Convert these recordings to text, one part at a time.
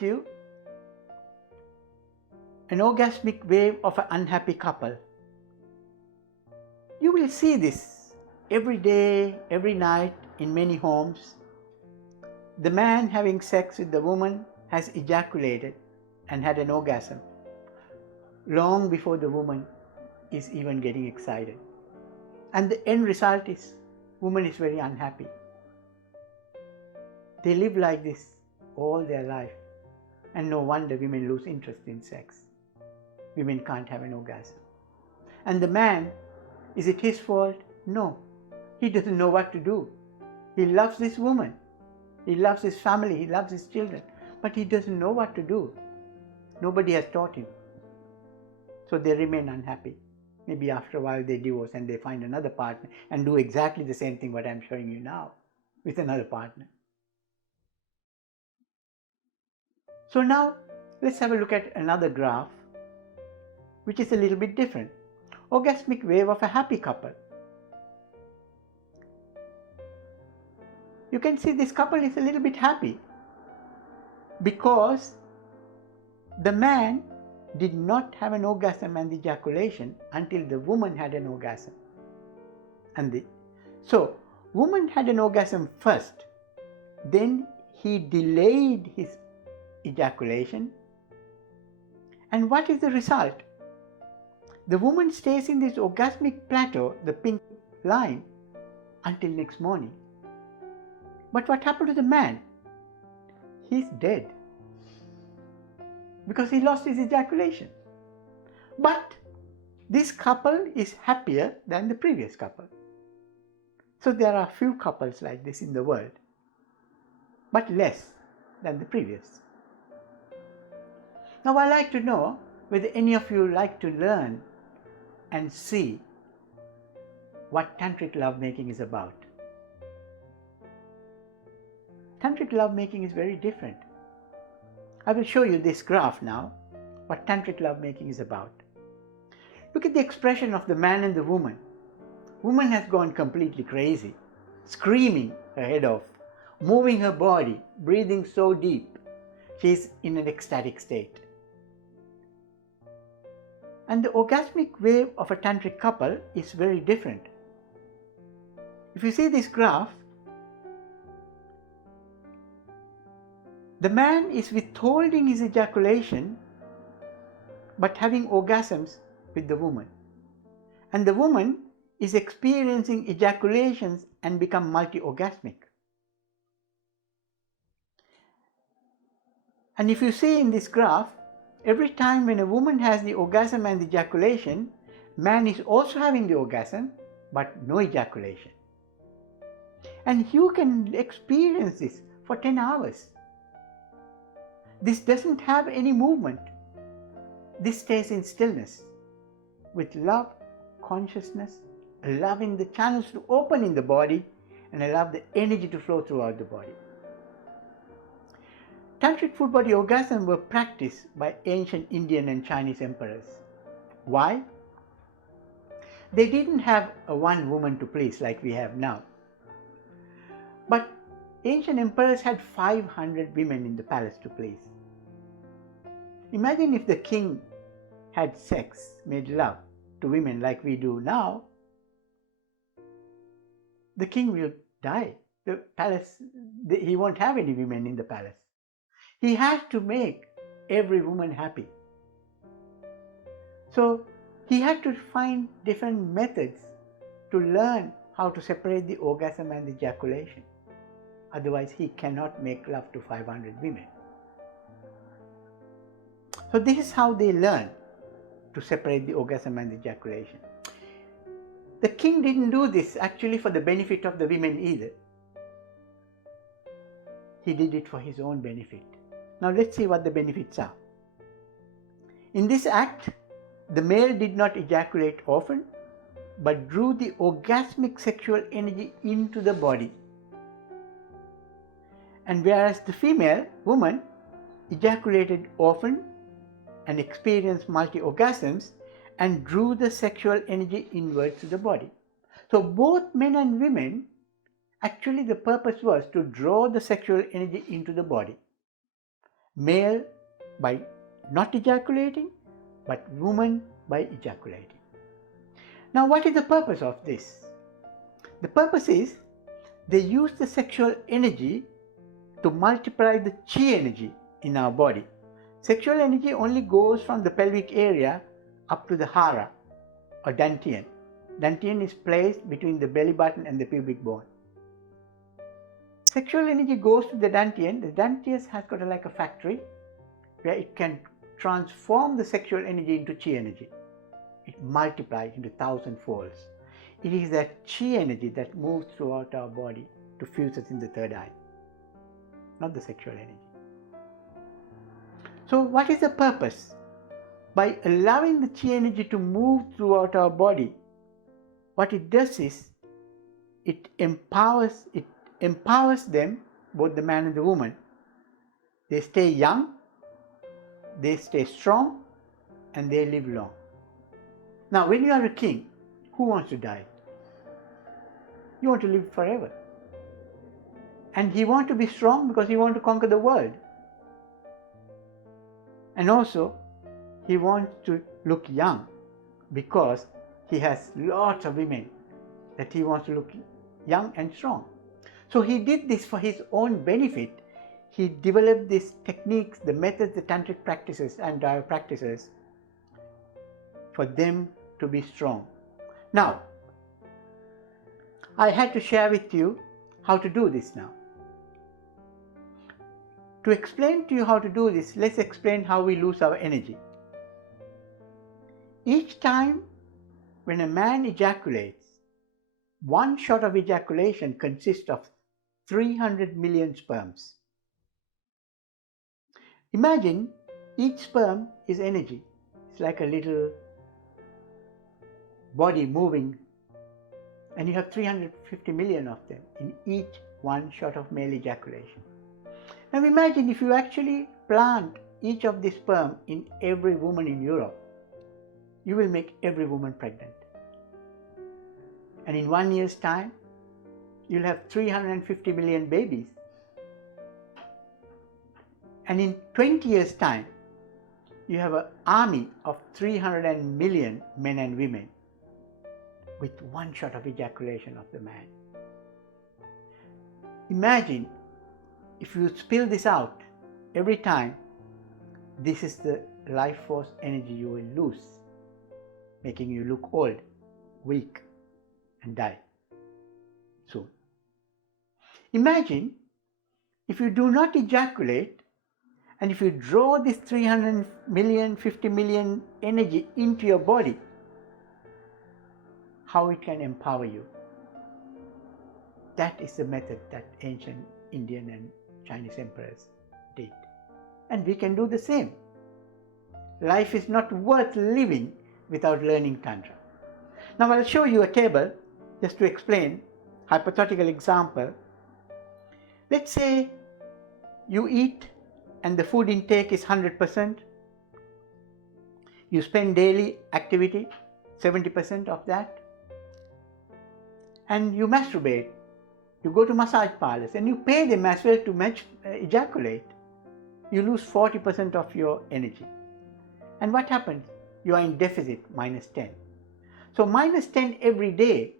with you an orgasmic wave of an unhappy couple. You will see this every day, every night in many homes. The man having sex with the woman has ejaculated and had an orgasm long before the woman is even getting excited. And the end result is, woman is very unhappy. They live like this all their life, and no wonder women lose interest in sex. Women can't have an orgasm. And the man, is it his fault? No. He doesn't know what to do. He loves this woman. He loves his family. He loves his children. But he doesn't know what to do. Nobody has taught him. So they remain unhappy. Maybe after a while they divorce and they find another partner and do exactly the same thing what I'm showing you now with another partner. So now let's have a look at another graph which is a little bit different. Orgasmic wave of a happy couple. You can see this couple is a little bit happy because the man did not have an orgasm and ejaculation until the woman had an orgasm. So woman had an orgasm first, then he delayed his ejaculation, and what is the result? The woman stays in this orgasmic plateau, the pink line, until next morning. But what happened to the man? He's dead because he lost his ejaculation. But this couple is happier than the previous couple. So there are few couples like this in the world, but less than the previous. Now I'd like to know whether any of you like to learn and see what Tantric lovemaking is about. Tantric lovemaking is very different. I will show you this graph now, what Tantric lovemaking is about. Look at the expression of the man and the woman. Woman has gone completely crazy, screaming her head off, moving her body, breathing so deep. She is in an ecstatic state. And the orgasmic wave of a tantric couple is very different. If you see this graph, the man is withholding his ejaculation but having orgasms with the woman. And the woman is experiencing ejaculations and become multi-orgasmic. And if you see in this graph, every time when a woman has the orgasm and the ejaculation, man is also having the orgasm but no ejaculation. And you can experience this for 10 hours. This doesn't have any movement. This stays in stillness with love, consciousness, allowing the channels to open in the body and allow the energy to flow throughout the body. Tantric full body orgasm were practiced by ancient Indian and Chinese emperors. Why? They didn't have a one woman to please like we have now. But ancient emperors had 500 women in the palace to please. Imagine if the king had sex, made love to women like we do now, the king will die. The palace, he won't have any women in the palace. He has to make every woman happy. So he had to find different methods to learn how to separate the orgasm and the ejaculation. Otherwise, he cannot make love to 500 women. So this is how they learn to separate the orgasm and the ejaculation. The king didn't do this actually for the benefit of the women either. He did it for his own benefit. Now let's see what the benefits are. In this act, the male did not ejaculate often, but drew the orgasmic sexual energy into the body. And whereas the female, woman, ejaculated often and experienced multi-orgasms and drew the sexual energy inwards to the body. So both men and women, actually the purpose was to draw the sexual energy into the body. Male by not ejaculating, but woman by ejaculating. Now, what is the purpose of this? The purpose is they use the sexual energy to multiply the chi energy in our body. Sexual energy only goes from the pelvic area up to the hara or dantian. Dantian is placed between the belly button and the pubic bone. Sexual energy goes to the dantian. The dantian has got like a factory where it can transform the sexual energy into chi energy. It multiplies into 1,000 folds. It is that chi energy that moves throughout our body to fuse us in the third eye, not the sexual energy. So what is the purpose? By allowing the chi energy to move throughout our body, what it does is it empowers them, both the man and the woman. They stay young, they stay strong, and they live long. Now, when you are a king, who wants to die? You want to live forever. And he wants to be strong because he wants to conquer the world. And also, he wants to look young because he has lots of women that he wants to look young and strong. So he did this for his own benefit. He developed these techniques, the methods, the tantric practices and Daya practices for them to be strong. Now, I had to share with you how to do this now. To explain to you how to do this, let's explain how we lose our energy. Each time when a man ejaculates, one shot of ejaculation consists of 300 million sperms. Imagine each sperm is energy. It's like a little body moving, and you have 350 million of them in each one shot of male ejaculation. Now imagine if you actually plant each of these sperm in every woman in Europe, you will make every woman pregnant. And in 1 year's time, you'll have 350 million babies. And in 20 years' time, you have an army of 300 million men and women with one shot of ejaculation of the man. Imagine if you spill this out every time, this is the life force energy you will lose, making you look old, weak, and die soon. Imagine if you do not ejaculate, and if you draw this 300 million, 50 million energy into your body, how it can empower you. That is the method that ancient Indian and Chinese emperors did. And we can do the same. Life is not worth living without learning Tantra. Now I'll show you a table just to explain, hypothetical example. Let's say you eat and the food intake is 100%. You spend daily activity, 70% of that. And you masturbate. You go to massage parlors and you pay them as well to ejaculate. You lose 40% of your energy. And what happens? You are in deficit, -10. So -10 every day,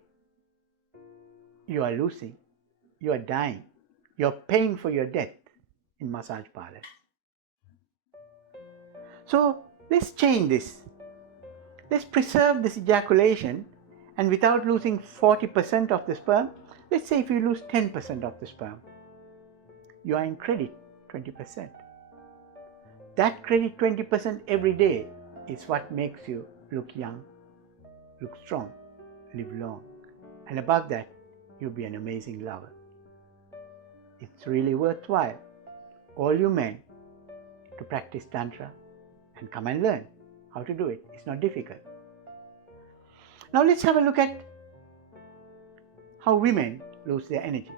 you are losing, you are dying, you are paying for your death in massage parlors. So let's change this. Let's preserve this ejaculation, and without losing 40% of the sperm, let's say if you lose 10% of the sperm, you are in credit 20%. That credit 20% every day is what makes you look young, look strong, live long. And above that, you'll be an amazing lover. It's really worthwhile, all you men, to practice Tantra and come and learn how to do it. It's not difficult. Now let's have a look at how women lose their energy.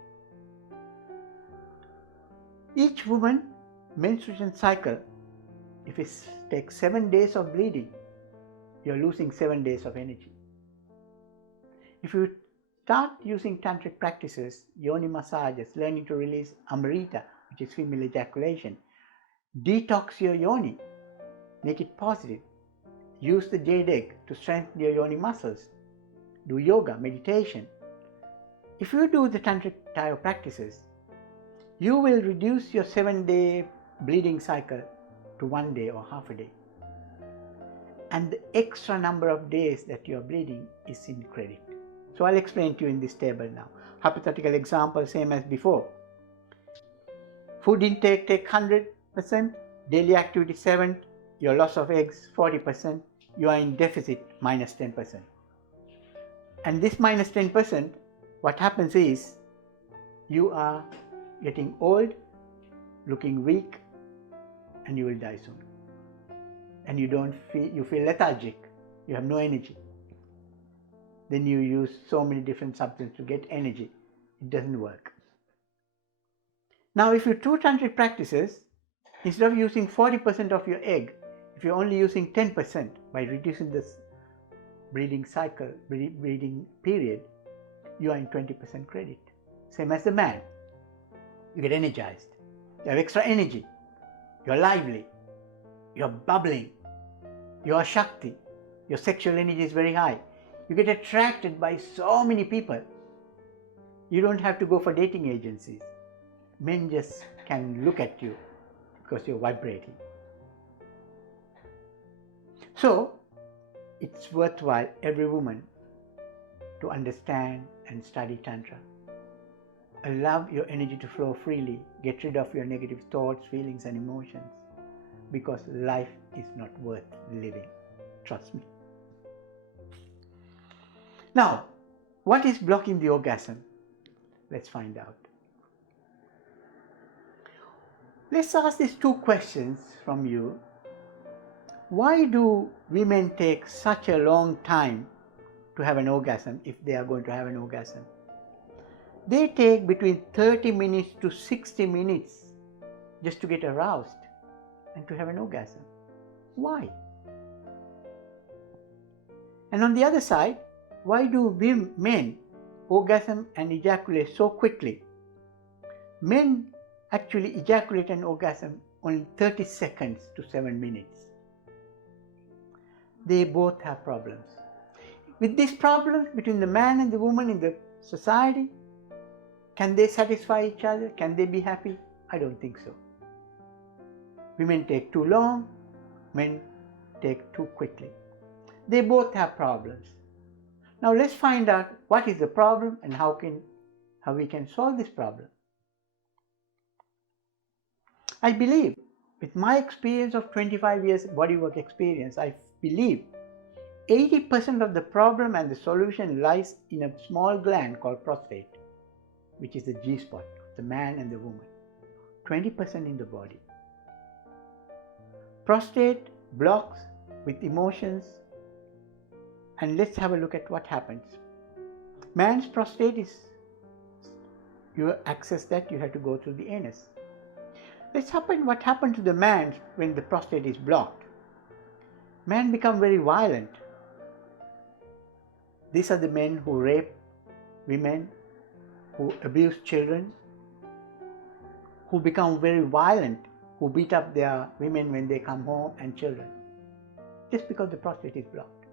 Each woman menstruation cycle, if it takes 7 days of bleeding, you're losing 7 days of energy. If you start using tantric practices, yoni massages, learning to release amrita, which is female ejaculation, Detox your yoni. Make it positive. Use the jade egg to strengthen your yoni muscles. Do yoga, meditation. If you do the tantric Tayo practices, you will reduce your 7-day bleeding cycle to 1 day or half a day. And the extra number of days that you are bleeding is in credit. So I'll explain to you in this table now. Hypothetical example, same as before. Food intake, take 100%, daily activity 7, your loss of eggs 40%, you are in deficit minus 10%. And this minus 10%, what happens is you are getting old, looking weak, and you will die soon. And you feel lethargic, you have no energy. Then you use so many different substances to get energy. It doesn't work. Now if you do tantric practices, instead of using 40% of your egg, if you're only using 10% by reducing this breeding cycle, breeding period, you are in 20% credit. Same as the man. You get energized. You have extra energy. You're lively. You're bubbling. You're Shakti. Your sexual energy is very high. You get attracted by so many people. You don't have to go for dating agencies. Men just can look at you because you're vibrating. So, it's worthwhile, every woman, to understand and study Tantra. Allow your energy to flow freely. Get rid of your negative thoughts, feelings and emotions, because life is not worth living. Trust me. Now, what is blocking the orgasm? Let's find out. Let's ask these 2 questions from you. Why do women take such a long time to have an orgasm if they are going to have an orgasm? They take between 30 minutes to 60 minutes just to get aroused and to have an orgasm. Why? And on the other side, why do men orgasm and ejaculate so quickly? Men actually ejaculate an orgasm only 30 seconds to 7 minutes. They both have problems. With these problems between the man and the woman in the society, can they satisfy each other? Can they be happy? I don't think so. Women take too long, men take too quickly. They both have problems. Now let's find out what is the problem and how we can solve this problem. I believe, with my experience of 25 years bodywork experience, I believe 80% of the problem and the solution lies in a small gland called prostate, which is the G-spot of the man and the woman. 20% in the body. Prostate blocks with emotions, and let's have a look at what happens. Man's prostate is, you access that, you have to go through the anus. What happened to the man when the prostate is blocked? Men become very violent. These are the men who rape women, who abuse children, who become very violent, who beat up their women when they come home and children, just because the prostate is blocked.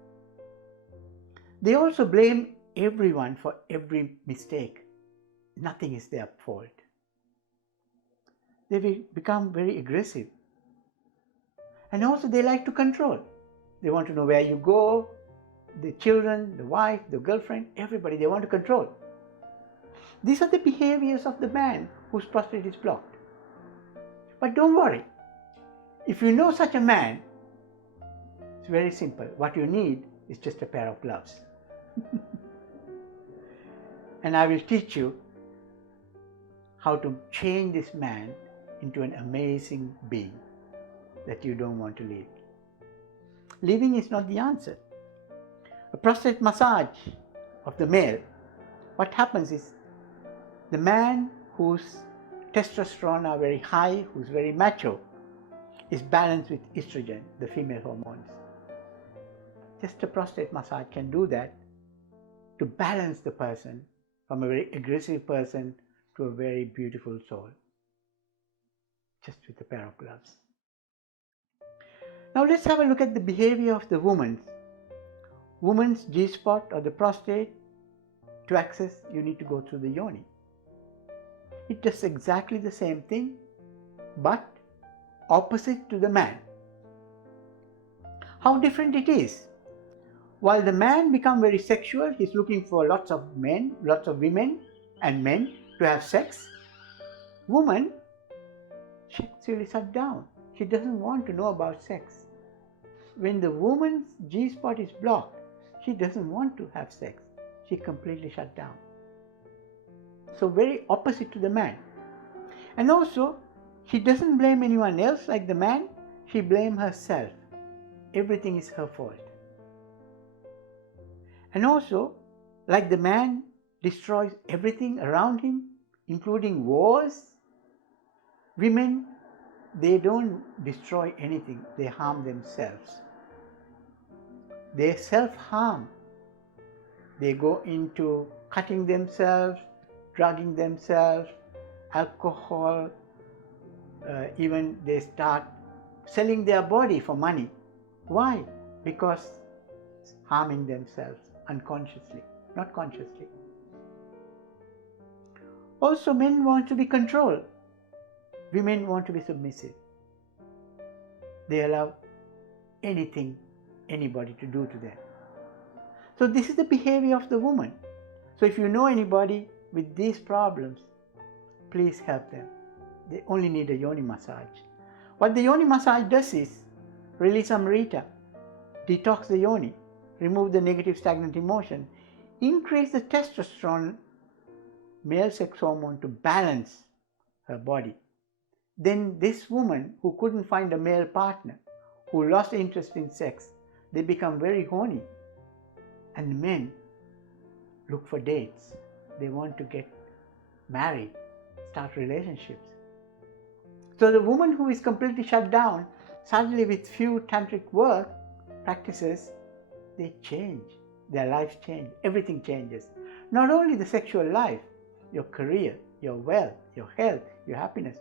They also blame everyone for every mistake. Nothing is their fault. They become very aggressive. And also they like to control. They want to know where you go, the children, the wife, the girlfriend, everybody, they want to control. These are the behaviors of the man whose prostate is blocked. But don't worry. If you know such a man, it's very simple. What you need is just a pair of gloves. And I will teach you how to change this man into an amazing being that you don't want to leave. Leaving is not the answer. A prostate massage of the male, what happens is the man whose testosterone are very high, who's very macho, is balanced with estrogen, the female hormones. Just a prostate massage can do that, to balance the person from a very aggressive person to a very beautiful soul, just with a pair of gloves. Now let's have a look at the behavior of the woman. Woman's G-spot or the prostate, to access you need to go through the yoni. It does exactly the same thing but opposite to the man. How different it is. While the man becomes very sexual, he's looking for lots of men, lots of women and men to have sex. Woman, she actually shut down. She doesn't want to know about sex. When the woman's G-spot is blocked, she doesn't want to have sex. She completely shut down. So very opposite to the man. And also, she doesn't blame anyone else like the man. She blames herself. Everything is her fault. And also, like the man destroys everything around him, including wars, women, they don't destroy anything. They harm themselves. They self-harm. They go into cutting themselves, drugging themselves, alcohol, even they start selling their body for money. Why? Because harming themselves unconsciously, not consciously. Also, men want to be controlled. Women want to be submissive. They allow anything, anybody to do to them. So this is the behavior of the woman. So if you know anybody with these problems, please help them. They only need a yoni massage. What the yoni massage does is release amrita, detox the yoni, remove the negative stagnant emotion, increase the testosterone, male sex hormone, to balance her body. Then this woman who couldn't find a male partner, who lost interest in sex, they become very horny. And men look for dates. They want to get married, start relationships. So the woman who is completely shut down, suddenly with few tantric work practices, they change. Their lives change. Everything changes. Not only the sexual life, your career, your wealth, your health, your happiness,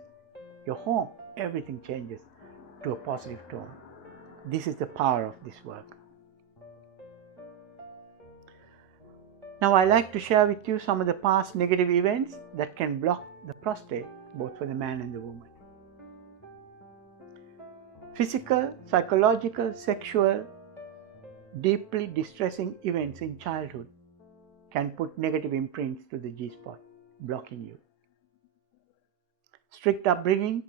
your home, everything changes to a positive tone. This is the power of this work. Now I like to share with you some of the past negative events that can block the prostate, both for the man and the woman. Physical, psychological, sexual, deeply distressing events in childhood can put negative imprints to the G-spot, blocking you. Strict upbringing,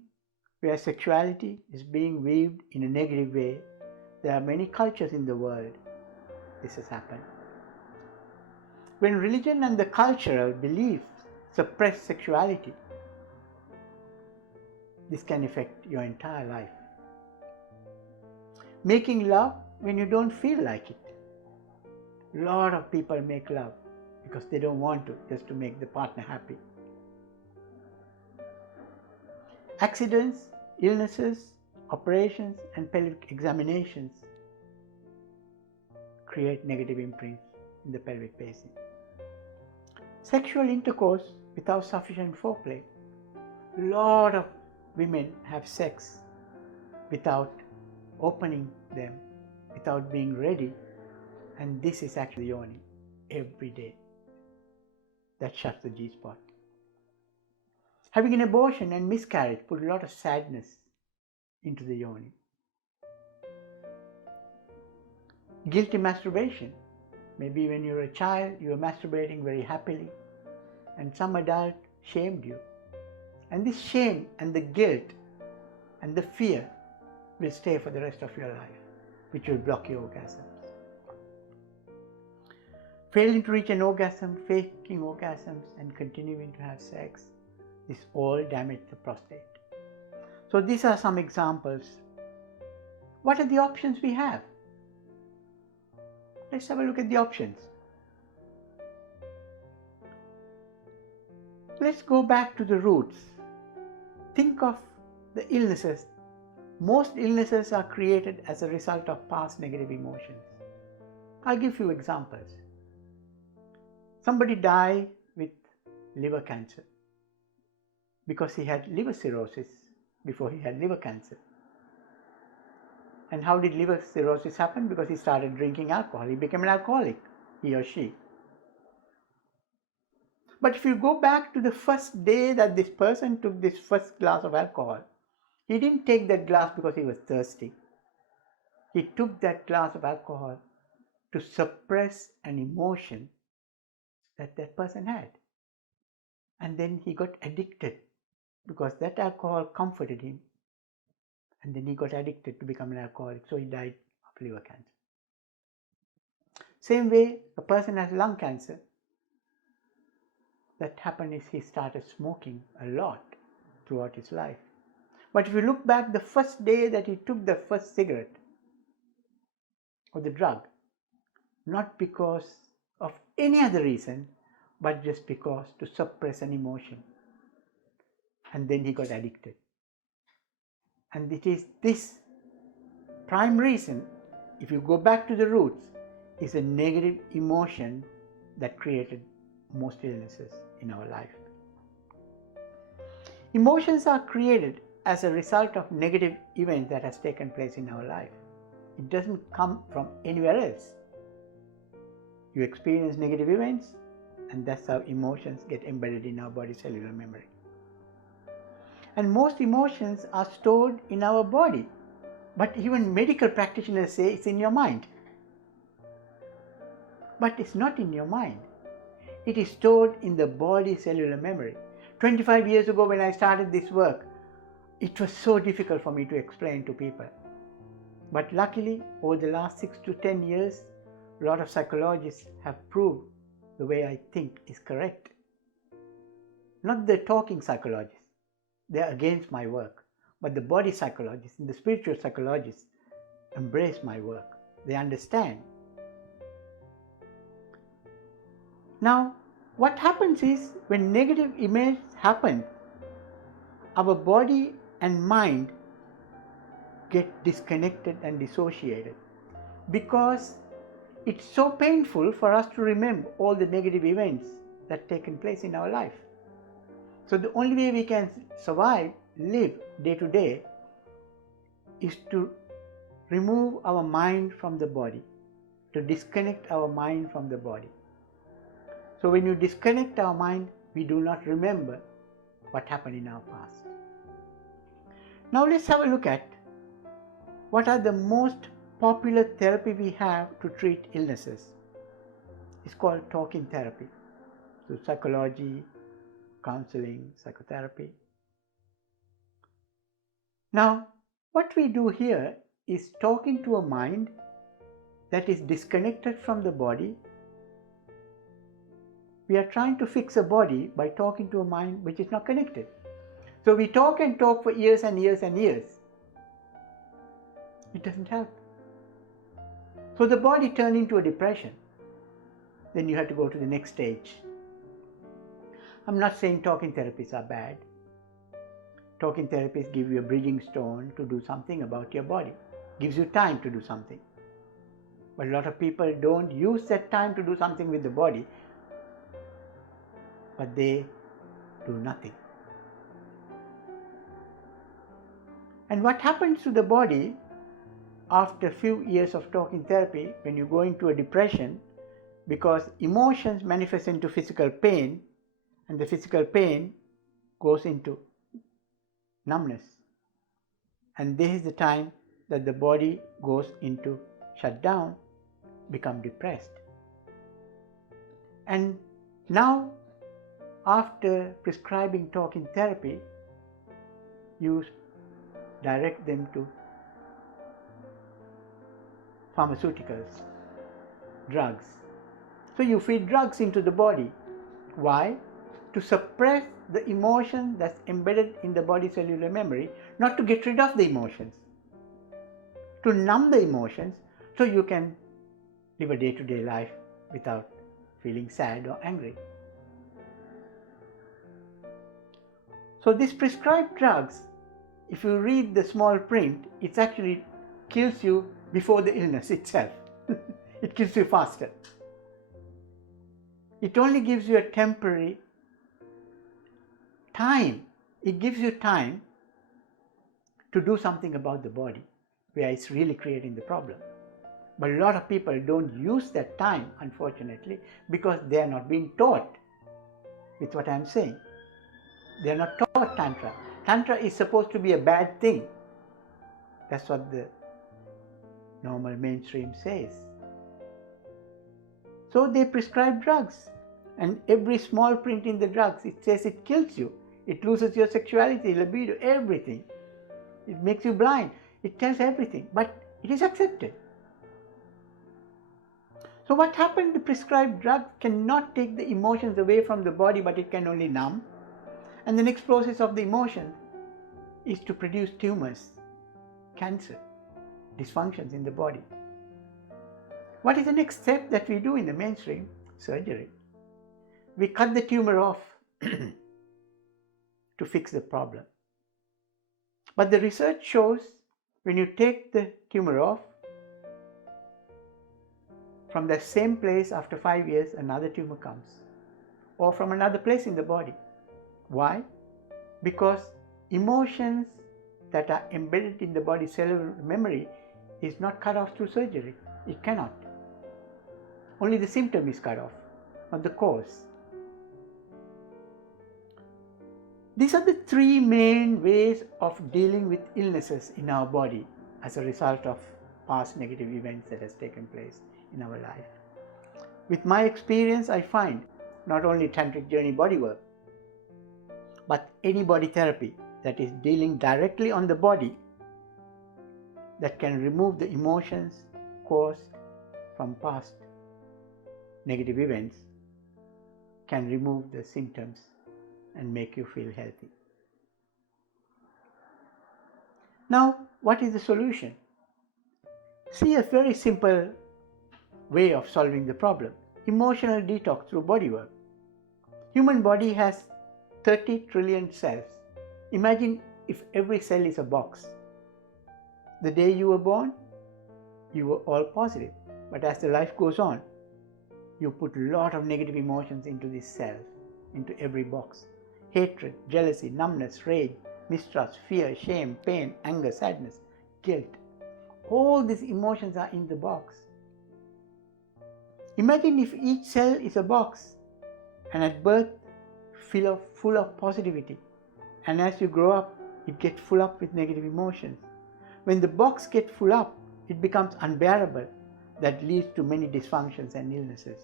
where sexuality is being weaved in a negative way. There are many cultures in the world this has happened. When religion and the cultural beliefs suppress sexuality, this can affect your entire life. Making love when you don't feel like it. A lot of people make love because they don't want to, just to make the partner happy. Accidents, illnesses, operations, and pelvic examinations create negative imprints in the pelvic basin. Sexual intercourse without sufficient foreplay. A lot of women have sex without opening them, without being ready, and this is actually yoni every day. That shuts the G-spot. Having an abortion and miscarriage put a lot of sadness into the yoni. Guilty masturbation. Maybe when you were a child, you were masturbating very happily and some adult shamed you. And this shame and the guilt and the fear will stay for the rest of your life, which will block your orgasms. Failing to reach an orgasm, faking orgasms, and continuing to have sex, this all damage the prostate. So these are some examples. What are the options we have? Let's have a look at the options. Let's go back to the roots. Think of the illnesses. Most illnesses are created as a result of past negative emotions. I'll give you examples. Somebody died with liver cancer because he had liver cirrhosis before he had liver cancer. And how did liver cirrhosis happen? Because he started drinking alcohol. He became an alcoholic, he or she. But if you go back to the first day that this person took this first glass of alcohol, he didn't take that glass because he was thirsty. He took that glass of alcohol to suppress an emotion that that person had. And then he got addicted because that alcohol comforted him. And then he got addicted to become an alcoholic. So he died of liver cancer. Same way, a person has lung cancer. That happened is he started smoking a lot throughout his life. But if you look back the first day that he took the first cigarette or the drug, not because of any other reason, but just because to suppress an emotion. And then he got addicted. And it is this prime reason, if you go back to the roots, is a negative emotion that created most illnesses in our life. Emotions are created as a result of negative event that has taken place in our life. It doesn't come from anywhere else. You experience negative events, and that's how emotions get embedded in our body cellular memory. And most emotions are stored in our body, but even medical practitioners say it's in your mind. But it's not in your mind. It is stored in the body cellular memory. 25 years ago when I started this work, it was so difficult for me to explain to people. But luckily, over the last 6 to 10 years, a lot of psychologists have proved the way I think is correct. Not the talking psychologists. They are against my work. But the body psychologists and the spiritual psychologists embrace my work. They understand. Now, what happens is when negative events happen, our body and mind get disconnected and dissociated because it's so painful for us to remember all the negative events that taken place in our life. So the only way we can survive, live day to day, is to remove our mind from the body, to disconnect our mind from the body. So when you disconnect our mind, we do not remember what happened in our past. Now let's have a look at what are the most popular therapy we have to treat illnesses. It's called talking therapy. So psychology, counseling, psychotherapy. Now, what we do here is talking to a mind that is disconnected from the body. We are trying to fix a body by talking to a mind which is not connected. So we talk and talk for years and years and years. It doesn't help. So the body turns into a depression. Then you have to go to the next stage. I'm not saying talking therapies are bad. Talking therapies give you a bridging stone to do something about your body. Gives you time to do something. But a lot of people don't use that time to do something with the body, but they do nothing. And what happens to the body after a few years of talking therapy, when you go into a depression, because emotions manifest into physical pain, and the physical pain goes into numbness. And this is the time that the body goes into shutdown, become depressed. And now, after prescribing talking therapy, you direct them to pharmaceuticals, drugs. So you feed drugs into the body. Why? To suppress the emotion that's embedded in the body cellular memory, not to get rid of the emotions, to numb the emotions so you can live a day-to-day life without feeling sad or angry. So these prescribed drugs, if you read the small print, it actually kills you before the illness itself. It kills you faster. It only gives you a temporary time. It gives you time to do something about the body. where it's really creating the problem. But a lot of people don't use that time, unfortunately, because they are not being taught with what I'm saying. They are not taught Tantra. Tantra is supposed to be a bad thing. That's what the normal mainstream says. So they prescribe drugs, and every small print in the drugs, it says it kills you. It loses your sexuality, libido, everything. It makes you blind. It tells everything, but it is accepted. So what happened? The prescribed drug cannot take the emotions away from the body, but it can only numb. And the next process of the emotion is to produce tumors, cancer, dysfunctions in the body. What is the next step that we do in the mainstream? Surgery. We cut the tumor off to fix the problem. But the research shows when you take the tumor off, from the same place after 5 years, another tumor comes. Or from another place in the body. Why? Because emotions that are embedded in the body cellular memory is not cut off through surgery. It cannot. Only the symptom is cut off, not the cause. These are the three main ways of dealing with illnesses in our body as a result of past negative events that has taken place in our life. With my experience, I find not only Tantric Journey bodywork, but any body therapy that is dealing directly on the body that can remove the emotions caused from past negative events can remove the symptoms and make you feel healthy. Now, what is the solution? See a very simple way of solving the problem. Emotional detox through bodywork. Human body has 30 trillion cells. Imagine if every cell is a box. The day you were born, you were all positive. But as the life goes on, you put a lot of negative emotions into these cells, into every box. Hatred, jealousy, numbness, rage, mistrust, fear, shame, pain, anger, sadness, guilt. All these emotions are in the box. Imagine if each cell is a box and at birth full of positivity, and as you grow up it gets full up with negative emotions. When the box gets full up, it becomes unbearable. That leads to many dysfunctions and illnesses.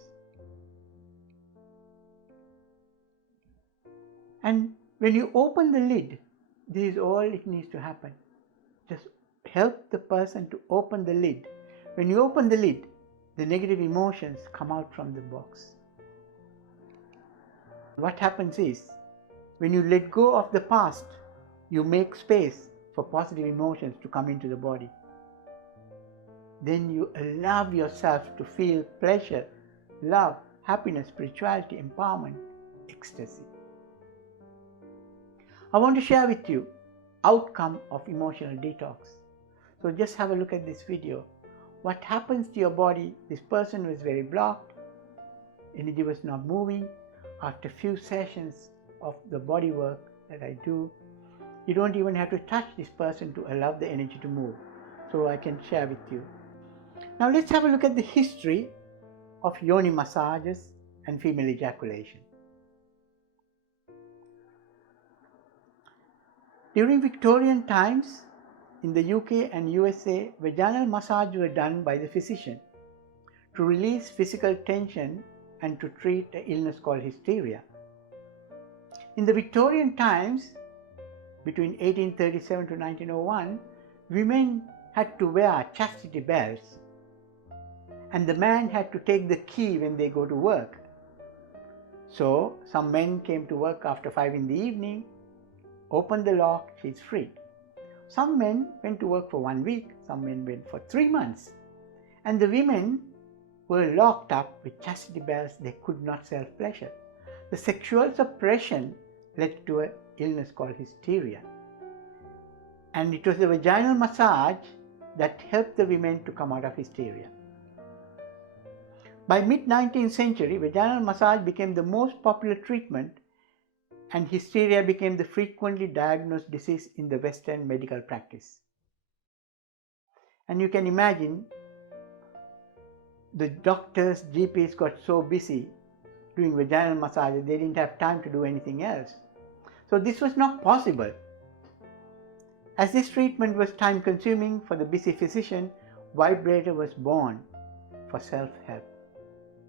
And when you open the lid, this is all it needs to happen. Just help the person to open the lid. When you open the lid, the negative emotions come out from the box. What happens is, when you let go of the past, you make space for positive emotions to come into the body. Then you allow yourself to feel pleasure, love, happiness, spirituality, empowerment, ecstasy. I want to share with you outcome of emotional detox. So just have a look at this video. What happens to your body? This person was very blocked, energy was not moving. After few sessions of the body work that I do, you don't even have to touch this person to allow the energy to move. So I can share with you. Now let's have a look at the history of Yoni massages and female ejaculation. During Victorian times, in the UK and USA, vaginal massages were done by the physician to release physical tension and to treat an illness called hysteria. In the Victorian times, between 1837 to 1901, women had to wear chastity belts, and the man had to take the key when they go to work. So some men came to work after 5 in the evening, opened the lock, she's free. Some men went to work for 1 week, some men went for 3 months. And the women were locked up with chastity belts, they could not self-pleasure. The sexual suppression led to an illness called hysteria. And it was the vaginal massage that helped the women to come out of hysteria. By mid-19th century, vaginal massage became the most popular treatment, and hysteria became the frequently diagnosed disease in the Western medical practice. And you can imagine the doctors, GPs got so busy doing vaginal massage, they didn't have time to do anything else. So this was not possible. As this treatment was time consuming for the busy physician, vibrator was born for self-help.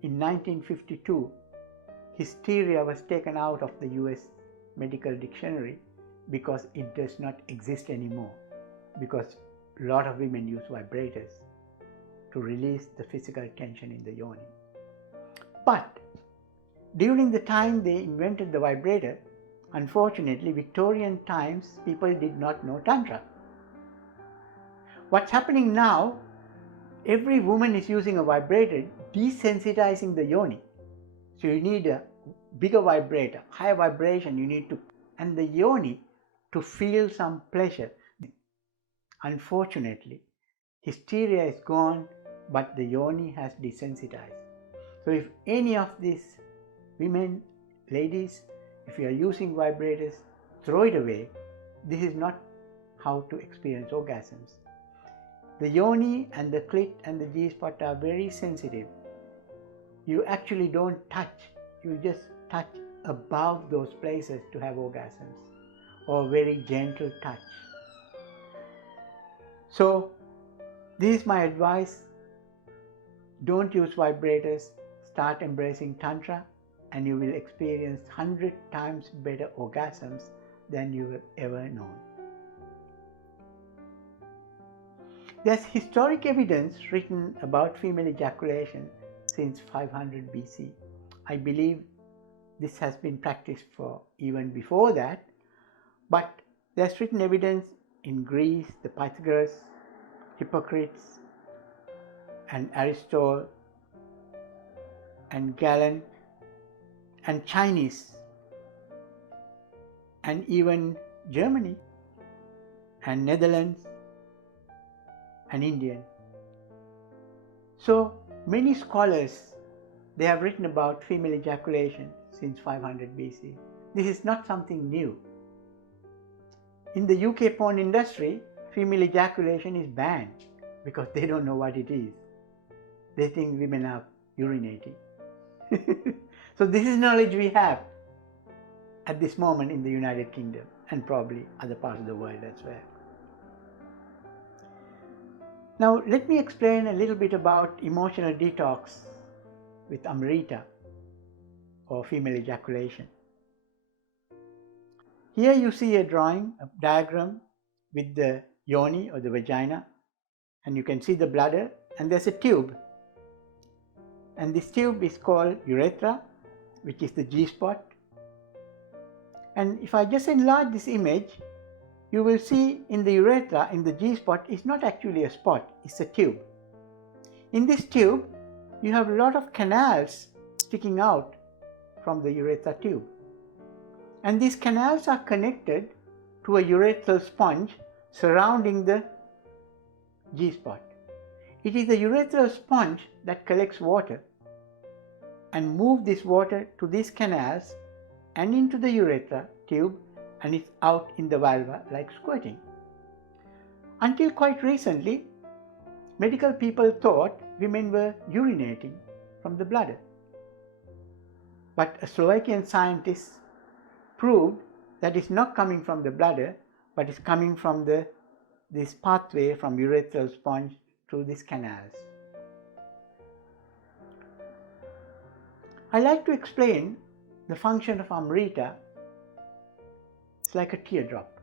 In 1952, hysteria was taken out of the US medical dictionary because it does not exist anymore, because a lot of women use vibrators to release the physical tension in the yoni. But during the time they invented the vibrator, unfortunately, Victorian times, people did not know Tantra. What's happening now, every woman is using a vibrator, desensitizing the yoni. So you need a bigger vibrator, higher vibration you need to, and the yoni to feel some pleasure. Unfortunately, hysteria is gone, but the yoni has desensitized. So if any of these women, ladies, if you are using vibrators, throw it away. This is not how to experience orgasms. The yoni and the clit and the G-spot are very sensitive. You actually don't touch, you just touch above those places to have orgasms, or very gentle touch. So this is my advice. Don't use vibrators, start embracing Tantra, and you will experience 100 times better orgasms than you have ever known. There's historic evidence written about female ejaculation since 500 BC. I believe this has been practiced for even before that, but there's written evidence in Greece, the Pythagoras, Hippocrates, and Aristotle, and Galen, and Chinese, and even Germany, and Netherlands, and Indian. So many scholars, they have written about female ejaculation since 500 BC. This is not something new. In the UK porn industry, female ejaculation is banned because they don't know what it is. They think women are urinating. So this is knowledge we have at this moment in the United Kingdom and probably other parts of the world as well. Now let me explain a little bit about emotional detox with Amrita, or female ejaculation. Here you see a drawing, a diagram with the yoni or the vagina, and you can see the bladder, and there's a tube. And this tube is called urethra, which is the G-spot. And if I just enlarge this image, you will see in the urethra, in the G-spot, is not actually a spot, it's a tube. In this tube, you have a lot of canals sticking out from the urethra tube. And these canals are connected to a urethral sponge surrounding the G-spot. It is the urethral sponge that collects water and moves this water to these canals and into the urethra tube, and it's out in the vulva like squirting. Until quite recently, medical people thought women were urinating from the bladder. But a Slovakian scientist proved that it's not coming from the bladder, but it's coming from this pathway from urethral sponge through these canals. I like to explain the function of Amrita. It's like a teardrop.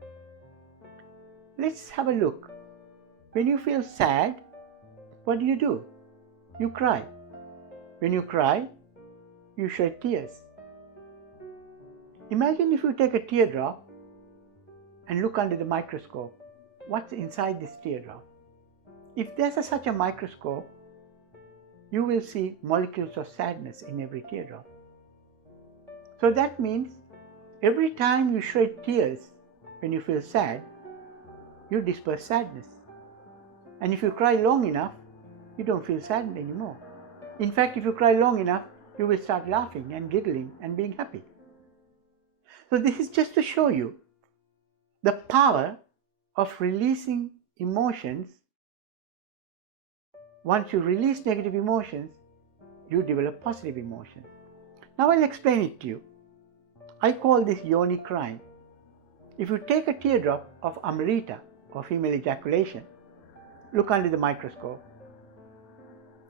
Let's have a look. When you feel sad, what do? You cry. When you cry, you shed tears. Imagine if you take a teardrop and look under the microscope. What's inside this teardrop? If there's such a microscope, you will see molecules of sadness in every teardrop. So that means every time you shed tears when you feel sad, you disperse sadness. And if you cry long enough, you don't feel sad anymore. In fact, if you cry long enough, you will start laughing and giggling and being happy. So this is just to show you the power of releasing emotions once you release negative emotions, you develop positive emotions. Now I'll explain it to you. I call this Yoni crying. If you take a teardrop of Amrita or female ejaculation, look under the microscope.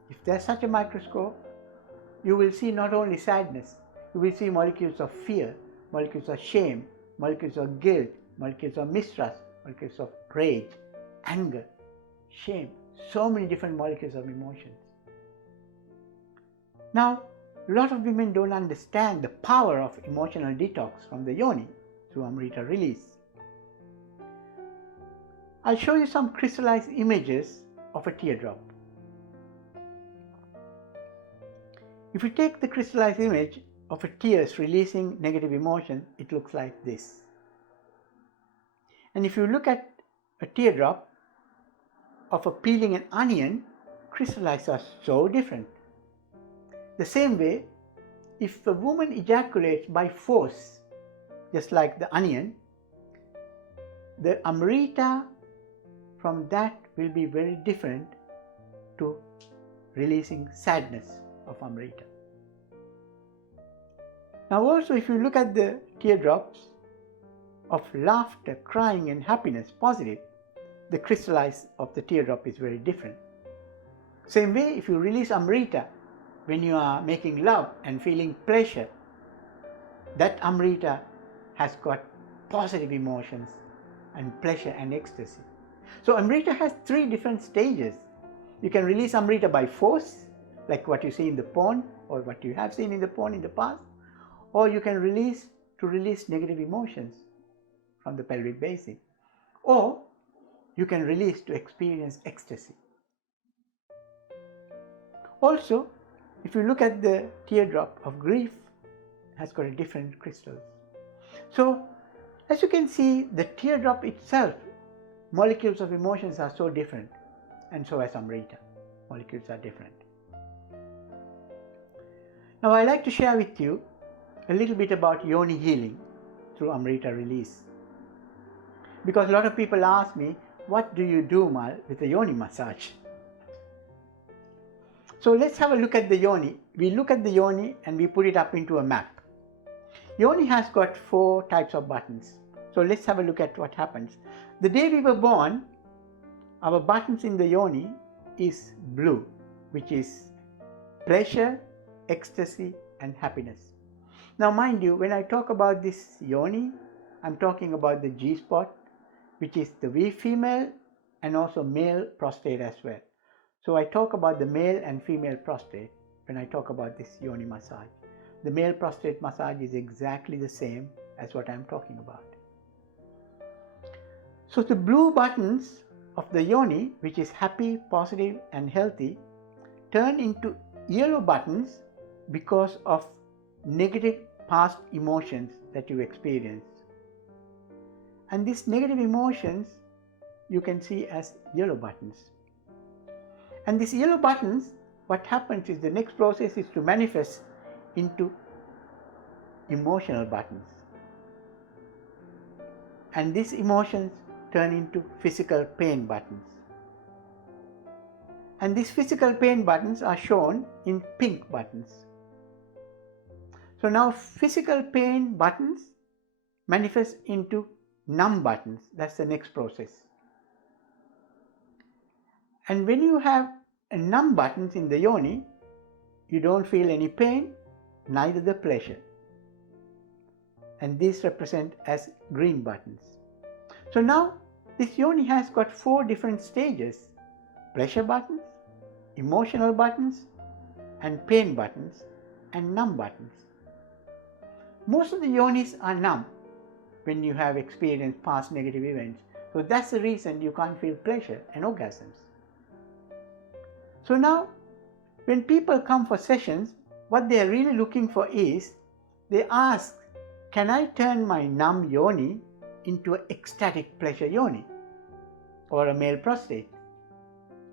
If there's such a microscope, you will see not only sadness, you will see molecules of fear, molecules of shame, molecules of guilt, molecules of mistrust, molecules of rage, anger, shame, so many different molecules of emotions. Now, a lot of women don't understand the power of emotional detox from the Yoni through Amrita release. I'll show you some crystallized images of a teardrop. If you take the crystallized image of a tears releasing negative emotion, it looks like this. And if you look at a teardrop of a peeling an onion, crystallized are so different. The same way, if a woman ejaculates by force, just like the onion, the Amrita from that will be very different to releasing sadness of Amrita. Now also, if you look at the teardrops of laughter, crying and happiness, positive, the crystallize of the teardrop is very different. Same way, if you release Amrita when you are making love and feeling pleasure, that Amrita has got positive emotions and pleasure and ecstasy. So Amrita has 3 different stages. You can release Amrita by force, like what you see in the porn or what you have seen in the porn in the past, or you can release negative emotions from the pelvic basin, or you can release to experience ecstasy. Also, if you look at the teardrop of grief, it has got a different crystals. So, as you can see, the teardrop itself, molecules of emotions are so different, and so as Amrita, molecules are different. Now, I like to share with you a little bit about Yoni healing through Amrita release. Because a lot of people ask me, what do you do, Mal, with the Yoni massage? So let's have a look at the Yoni. We look at the Yoni and we put it up into a map. Yoni has got 4 types of buttons. So let's have a look at what happens. The day we were born, our buttons in the Yoni is blue, which is pleasure, ecstasy and happiness. Now mind you, when I talk about this Yoni, I'm talking about the G-spot, which is the V female and also male prostate as well. So I talk about the male and female prostate when I talk about this Yoni massage. The male prostate massage is exactly the same as what I'm talking about. So the blue buttons of the Yoni, which is happy, positive and healthy, turn into yellow buttons because of negative past emotions that you experience. And these negative emotions you can see as yellow buttons. And these yellow buttons, what happens is the next process is to manifest into emotional buttons. And these emotions turn into physical pain buttons. And these physical pain buttons are shown in pink buttons. So now physical pain buttons manifest into numb buttons. That's the next process. And when you have a numb buttons in the Yoni, you don't feel any pain, neither the pleasure. And these represent as green buttons. So now this Yoni has got 4 different stages: pleasure buttons, emotional buttons, and pain buttons, and numb buttons. Most of the Yonis are numb when you have experienced past negative events. So that's the reason you can't feel pleasure and orgasms. So now, when people come for sessions, what they are really looking for is, they ask, can I turn my numb Yoni into an ecstatic pleasure Yoni or a male prostate?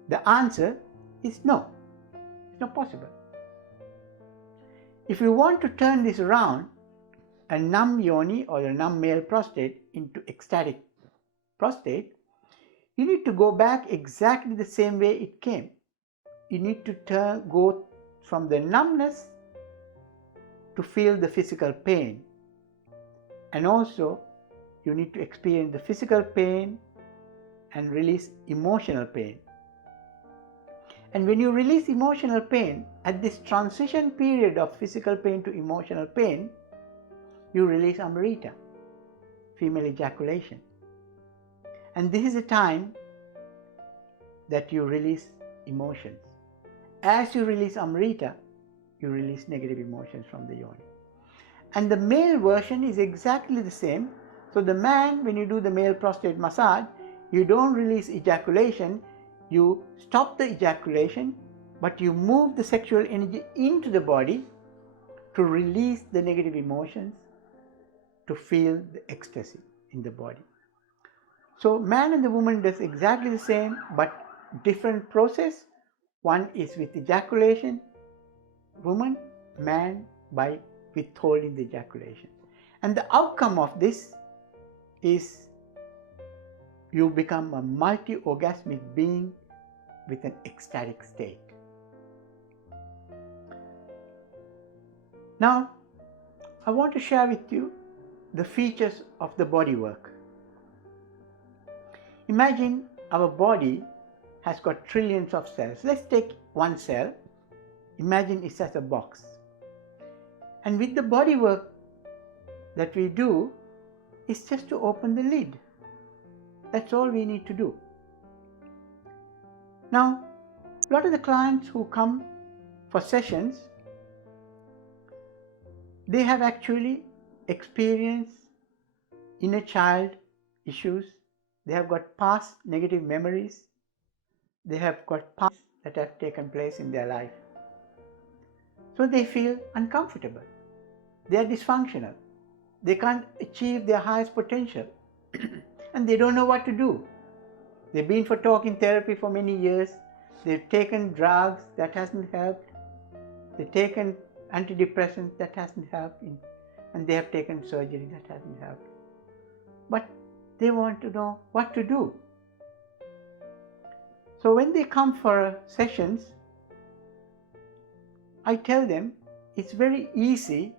The answer is no. It's not possible. If you want to turn this around, a numb Yoni or a numb male prostate into ecstatic prostate, you need to go back exactly the same way it came. you need to go from the numbness to feel the physical pain. And also, you need to experience the physical pain and release emotional pain. And when you release emotional pain, at this transition period of physical pain to emotional pain, you release Amrita, female ejaculation. And this is a time that you release emotions. As you release Amrita, you release negative emotions from the yoni. And the male version is exactly the same. So the man, when you do the male prostate massage, you don't release ejaculation, you stop the ejaculation, but you move the sexual energy into the body to release the negative emotions, to feel the ecstasy in the body. So man and the woman does exactly the same, but different process. One is with ejaculation, woman, man by withholding the ejaculation. And the outcome of this is you become a multi-orgasmic being with an ecstatic state. Now, I want to share with you the features of the bodywork. Imagine our body has got trillions of cells. Let's take one cell. Imagine it's as a box. And with the bodywork that we do, is just to open the lid. That's all we need to do. Now, a lot of the clients who come for sessions, they have actually experienced inner child issues. They have got past negative memories. They have got past that have taken place in their life. So they feel uncomfortable. They are dysfunctional. They can't achieve their highest potential. And they don't know what to do. They've been for talking therapy for many years. They've taken drugs, that hasn't helped. They've taken antidepressants, that hasn't helped. And they have taken surgery, that hasn't helped. But they want to know what to do. So when they come for sessions, I tell them it's very easy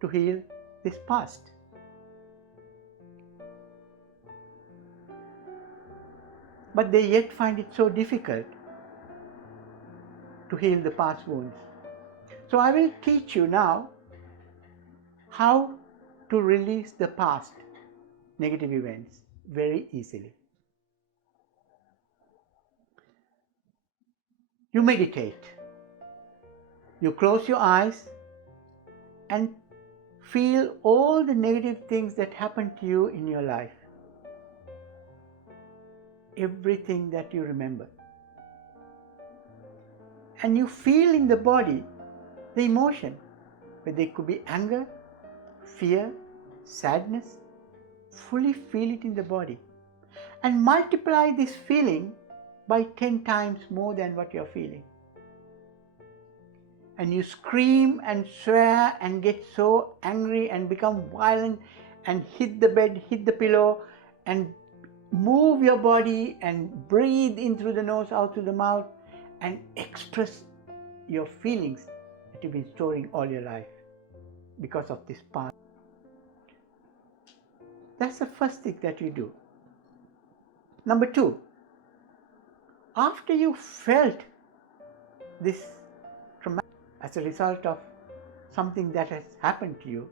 to heal this past. But they yet find it so difficult to heal the past wounds. So I will teach you now how to release the past negative events very easily. You meditate. You close your eyes and feel all the negative things that happened to you in your life. Everything that you remember. And you feel in the body the emotion, whether it could be anger, fear, sadness. Fully feel it in the body. And multiply this feeling by 10 times more than what you're feeling. And you scream and swear and get so angry and become violent and hit the bed, hit the pillow, and move your body and breathe in through the nose, out through the mouth, and express your feelings that you've been storing all your life because of this past. That's the first thing that you do. Number 2, after you felt this traumatic as a result of something that has happened to you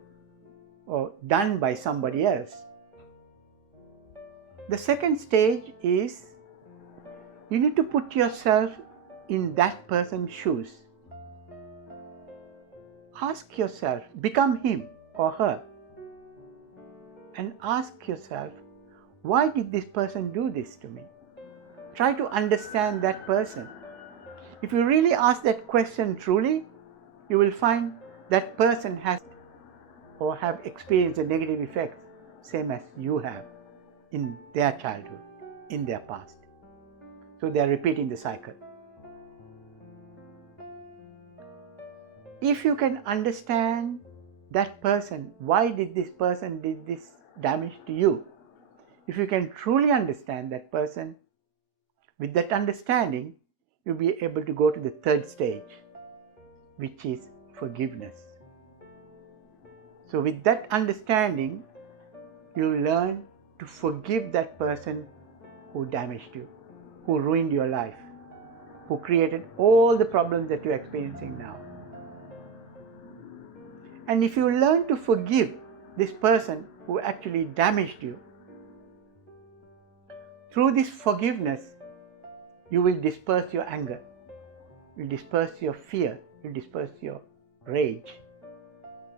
or done by somebody else, the second stage is you need to put yourself in that person's shoes. Ask yourself, become him or her, and ask yourself, why did this person do this to me? Try to understand that person. If you really ask that question truly, you will find that person has or have experienced the negative effects same as you have in their childhood, in their past. So they are repeating the cycle. If you can understand that person, why did this person did this damage to you? If you can truly understand that person, with that understanding, you'll be able to go to the third stage, which is forgiveness. So with that understanding, you learn to forgive that person who damaged you, who ruined your life, who created all the problems that you're experiencing now. And if you learn to forgive this person who actually damaged you, through this forgiveness, you will disperse your anger, you disperse your fear, you disperse your rage,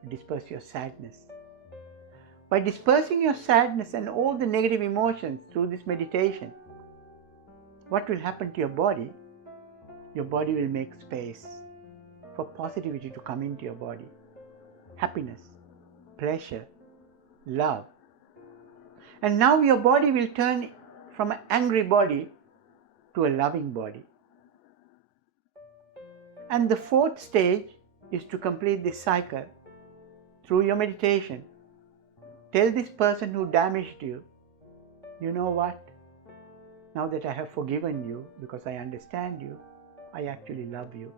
you disperse your sadness. By dispersing your sadness and all the negative emotions through this meditation, what will happen to your body? Your body will make space for positivity to come into your body. Happiness, pleasure, love. And now your body will turn from an angry body to a loving body. And the fourth stage is to complete this cycle through your meditation. Tell this person who damaged you, you know what? Now that I have forgiven you because I understand you, I actually love you.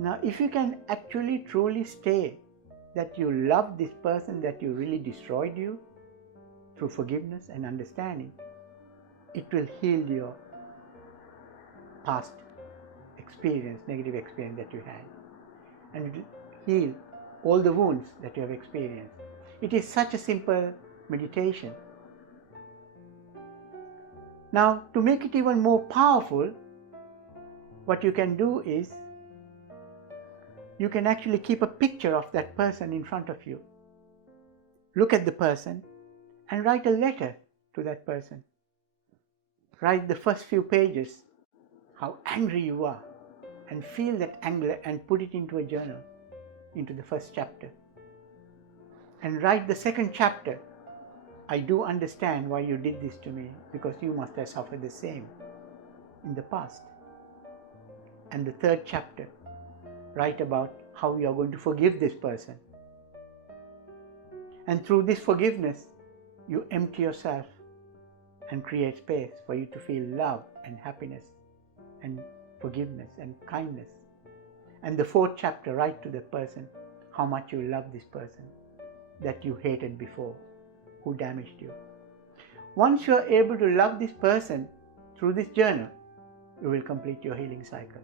Now, if you can actually truly say that you love this person that you really destroyed you through forgiveness and understanding, it will heal your past experience, negative experience that you had. And it will heal all the wounds that you have experienced. It is such a simple meditation. Now, to make it even more powerful, what you can do is, you can actually keep a picture of that person in front of you. Look at the person and write a letter to that person. Write the first few pages, how angry you are, and feel that anger and put it into a journal, into the first chapter. And write the second chapter. I do understand why you did this to me, because you must have suffered the same in the past. And the third chapter, write about how you are going to forgive this person. And through this forgiveness, you empty yourself and create space for you to feel love and happiness and forgiveness and kindness. And the fourth chapter, write to the person how much you love this person that you hated before, who damaged you. Once you are able to love this person through this journal, you will complete your healing cycle.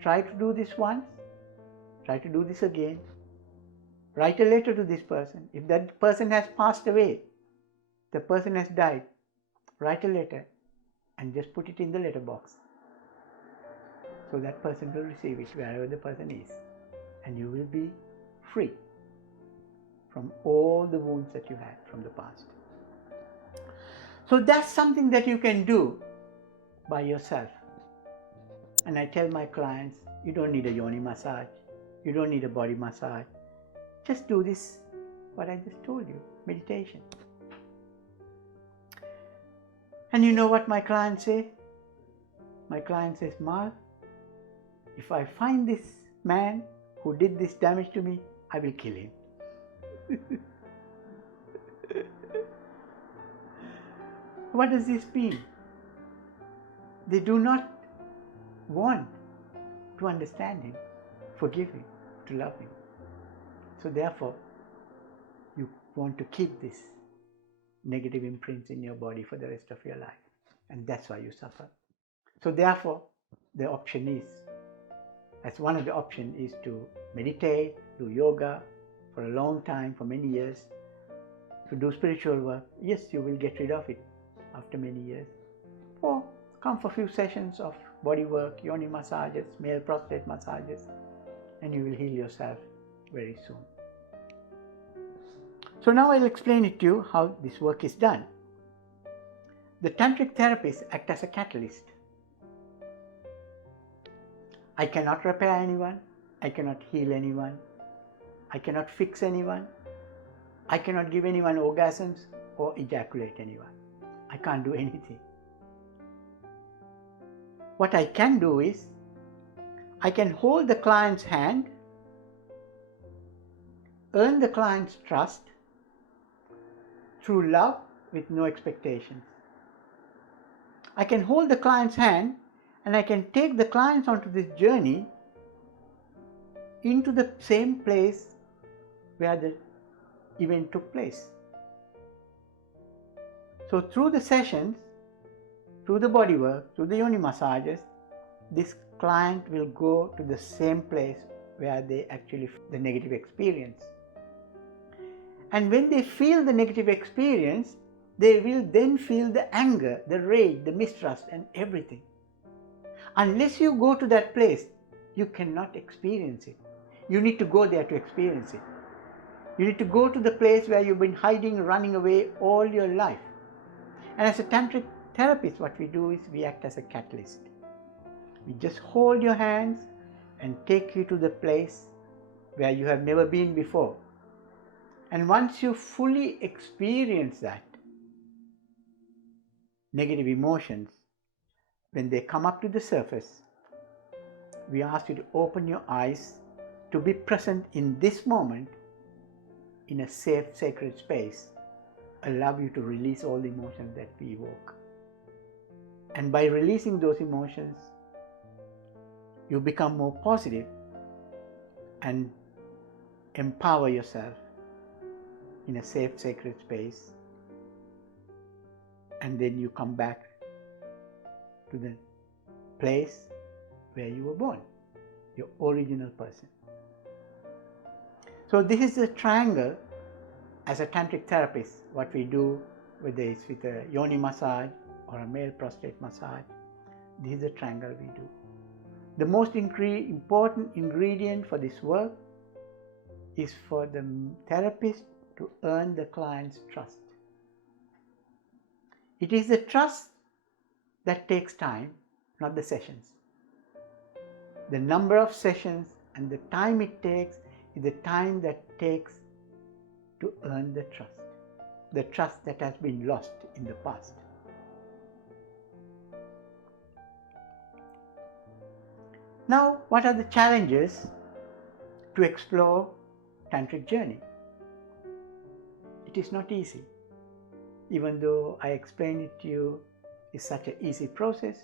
Try to do this once, try to do this again. Write a letter to this person. If that person has passed away, the person has died, write a letter and just put it in the letterbox. So that person will receive it wherever the person is. And you will be free from all the wounds that you had from the past. So that's something that you can do by yourself. And I tell my clients, you don't need a Yoni massage, you don't need a body massage. Just do this, what I just told you, meditation. And you know what my clients say? My client says, Mark, if I find this man who did this damage to me, I will kill him. What does this mean? They do not want to understand him, forgive him, to love him. So therefore, you want to keep this negative imprints in your body for the rest of your life. And that's why you suffer. So therefore, the option is, as one of the options is to meditate, do yoga for a long time, for many years, to do spiritual work. Yes, you will get rid of it after many years. Or come for a few sessions of body work, Yoni massages, male prostate massages, and you will heal yourself very soon. So now I'll explain it to you how this work is done. The tantric therapists act as a catalyst. I cannot repair anyone, I cannot heal anyone, I cannot fix anyone, I cannot give anyone orgasms or ejaculate anyone. I can't do anything. What I can do is, I can hold the client's hand, earn the client's trust through love with no expectations. I can hold the client's hand and I can take the clients onto this journey into the same place where the event took place. So through the sessions, through the bodywork, through the Yoni massages, this client will go to the same place where they actually feel the negative experience. And when they feel the negative experience, they will then feel the anger, the rage, the mistrust and everything. Unless you go to that place, you cannot experience it. You need to go there to experience it. You need to go to the place where you've been hiding, running away all your life. And as a tantric therapist, what we do is we act as a catalyst. We just hold your hands and take you to the place where you have never been before. And once you fully experience that, negative emotions, when they come up to the surface, we ask you to open your eyes to be present in this moment in a safe, sacred space. Allow you to release all the emotions that we evoke. And by releasing those emotions, you become more positive and empower yourself in a safe, sacred space. And then you come back to the place where you were born, your original person. So this is the triangle as a tantric therapist, what we do, whether it's with a Yoni massage or a male prostate massage. This is the triangle we do. The most important ingredient for this work is for the therapist to earn the client's trust. It is the trust that takes time, not the sessions. The number of sessions and the time it takes is the time that takes to earn the trust that has been lost in the past. Now, what are the challenges to explore tantric journey? It is not easy. Even though I explained it to you, it's such an easy process,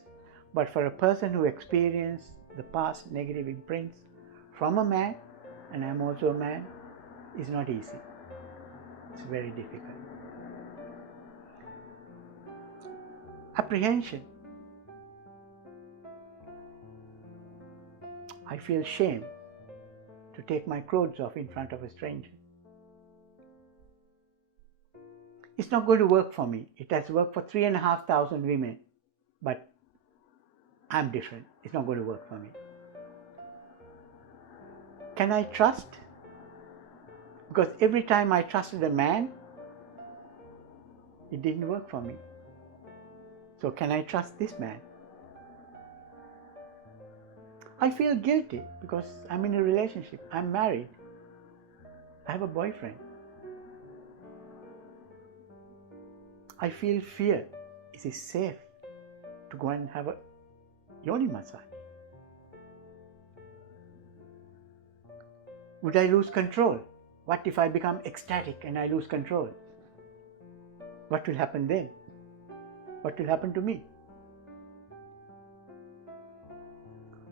but for a person who experienced the past negative imprints from a man, and I'm also a man, it's not easy. It's very difficult. Apprehension. I feel shame to take my clothes off in front of a stranger. It's not going to work for me. It has worked for 3,500 women, but I'm different. It's not going to work for me. Can I trust? Because every time I trusted a man, it didn't work for me. So can I trust this man? I feel guilty because I'm in a relationship. I'm married. I have a boyfriend. I feel fear. Is it safe to go and have a Yoni massage? Would I lose control? What if I become ecstatic and I lose control? What will happen then? What will happen to me?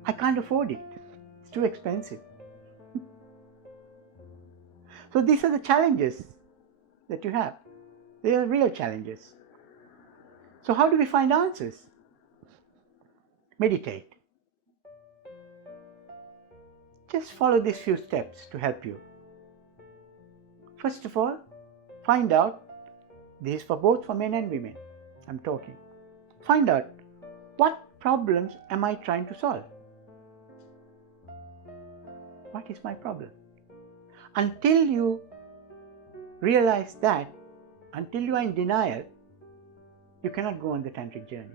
I can't afford it. It's too expensive. So these are the challenges that you have. They are real challenges. So how do we find answers? Meditate. Just follow these few steps to help you. First of all, find out, this is for both for men and women, I'm talking. Find out, what problems am I trying to solve? What is my problem? Until you realize that, until you are in denial, you cannot go on the tantric journey.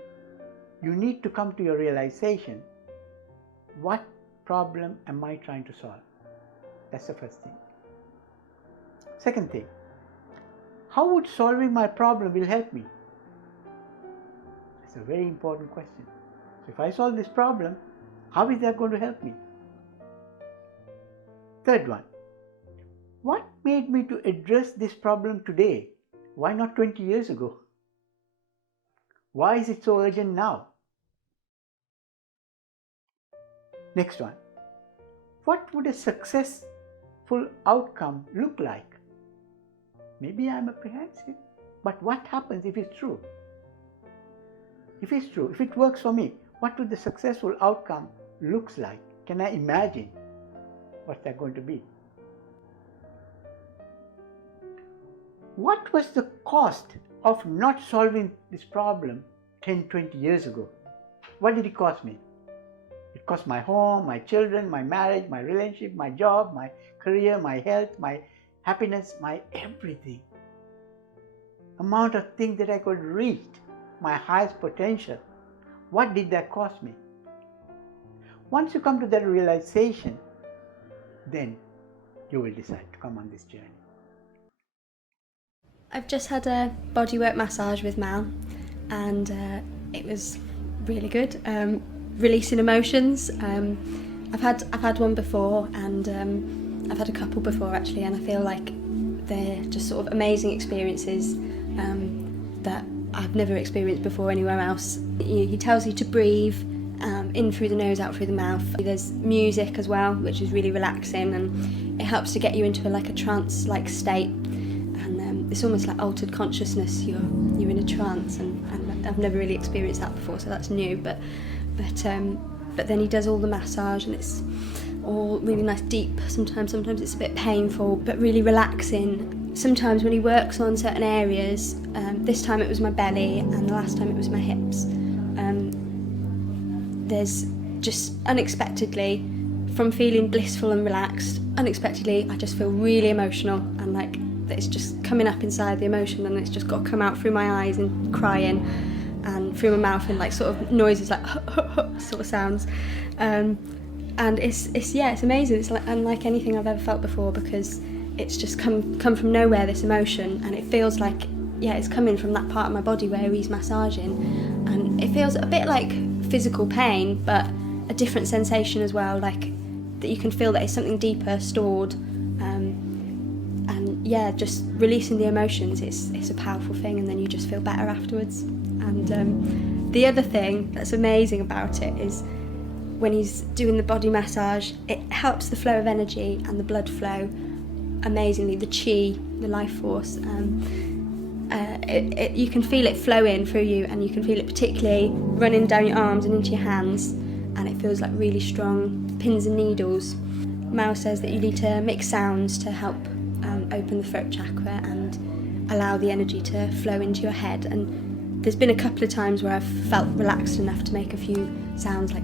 You need to come to your realization, what problem am I trying to solve? That's the first thing. Second thing, how would solving my problem will help me? That's a very important question. So if I solve this problem, how is that going to help me? Third one, what made me to address this problem today? Why not 20 years ago? Why is it so urgent now? Next one. What would a successful outcome look like? Maybe I'm apprehensive, but what happens if it's true? If it's true, if it works for me, what would the successful outcome looks like? Can I imagine what's that going to be? What was the cost of not solving this problem 10, 20 years ago? What did it cost me? It cost my home, my children, my marriage, my relationship, my job, my career, my health, my happiness, my everything. Amount of things that I could reach, my highest potential. What did that cost me? Once you come to that realization, then you will decide to come on this journey. I've just had a bodywork massage with Mal, and it was really good. Releasing emotions. I've had one before, and I've had a couple before actually, and I feel like they're just sort of amazing experiences that I've never experienced before anywhere else. He tells you to breathe in through the nose, out through the mouth. There's music as well, which is really relaxing, and it helps to get you into a trance-like state. And it's almost like altered consciousness. You're in a trance, and I've never really experienced that before, so that's new. But then he does all the massage, and it's all really nice, deep. Sometimes it's a bit painful, but really relaxing. Sometimes when he works on certain areas, this time it was my belly, and the last time it was my hips. There's just unexpectedly, from feeling blissful and relaxed, unexpectedly I just feel really emotional, and like it's just coming up inside the emotion, and it's just got to come out through my eyes and crying, and through my mouth, and like sort of noises like sort of sounds. And it's amazing. It's unlike anything I've ever felt before, because it's just come from nowhere, this emotion, and it feels like it's coming from that part of my body where he's massaging, and it feels a bit like physical pain, but a different sensation as well, like that you can feel that it's something deeper stored, and just releasing the emotions, it's a powerful thing, and then you just feel better afterwards. And the other thing that's amazing about it is when he's doing the body massage, it helps the flow of energy and the blood flow amazingly, the chi, the life force. You can feel it flowing through you, and you can feel it particularly running down your arms and into your hands, and it feels like really strong pins and needles. Mao says that you need to make sounds to help open the throat chakra and allow the energy to flow into your head. And there's been a couple of times where I've felt relaxed enough to make a few sounds like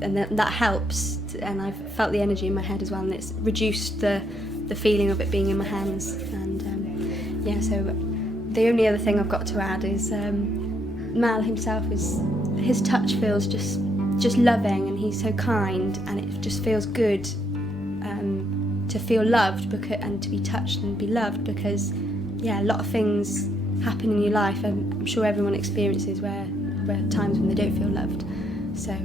and that helps, and I've felt the energy in my head as well, and it's reduced the feeling of it being in my hands. And so the only other thing I've got to add is Mal himself, his touch feels just loving, and he's so kind, and it just feels good to feel loved and to be touched and be loved, because a lot of things happen in your life. I'm sure everyone experiences where times when they don't feel loved. So